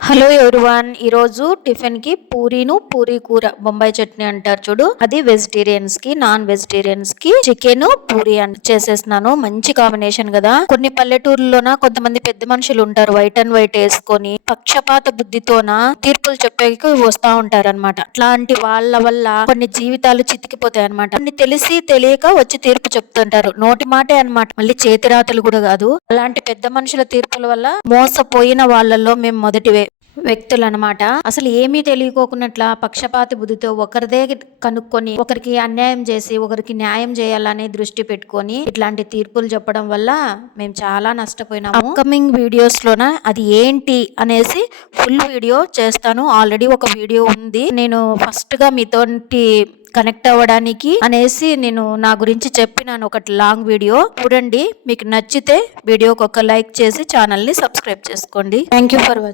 Hello everyone, ఈరోజు tiffin కి పూరీ కూర బొంబాయి చట్నీ అంటారు చూడు, అది వెజిటేరియన్స్ కి నాన్ వెజిటేరియన్స్ కి చికెన్ పూరి చేసేస్తున్నాను. మంచి కాంబినేషన్ కదా. కొన్ని పల్లెటూరులోన కొంతమంది పెద్ద మనుషులు ఉంటారు, వైట్ అండ్ వైట్ వేసుకొని పక్షపాత బుద్ధితోన తీర్పులు చెప్పేకి వస్తా ఉంటారు అనమాట. అట్లాంటి వాళ్ళ వల్ల కొన్ని జీవితాలు చితికిపోతాయి అనమాట. కొన్ని తెలిసి తెలియక వచ్చి తీర్పు చెప్తుంటారు, నోటి మాటే అనమాట, మళ్ళీ చేతిరాతలు కూడా కాదు. అలాంటి పెద్ద మనుషుల తీర్పుల వల్ల మోసపోయిన వాళ్ళల్లో మేము మొదటివే వ్యక్తులు అనమాట. అసలు ఏమీ తెలియకోకున్నట్ల పక్షపాతి బుద్ధితో ఒకరిదే కనుక్కొని ఒకరికి అన్యాయం చేసి ఒకరికి న్యాయం చేయాలని దృష్టి పెట్టుకొని ఇట్లాంటి తీర్పులు చెప్పడం వల్ల మేము చాలా నష్టపోయినాము. అప్కమింగ్ వీడియోస్ లోన అది ఏంటి అనేసి ఫుల్ వీడియో చేస్తాను. ఆల్రెడీ ఒక వీడియో ఉంది. నేను ఫస్ట్ గా మీతోటి కనెక్ట్ అవ్వడానికి అనేసి నేను నా గురించి చెప్పినాను, ఒకటి లాంగ్ వీడియో చూడండి. మీకు నచ్చితే వీడియోకి ఒక లైక్ చేసి ఛానల్ ని సబ్స్క్రైబ్ చేసుకోండి. Thank you for watching.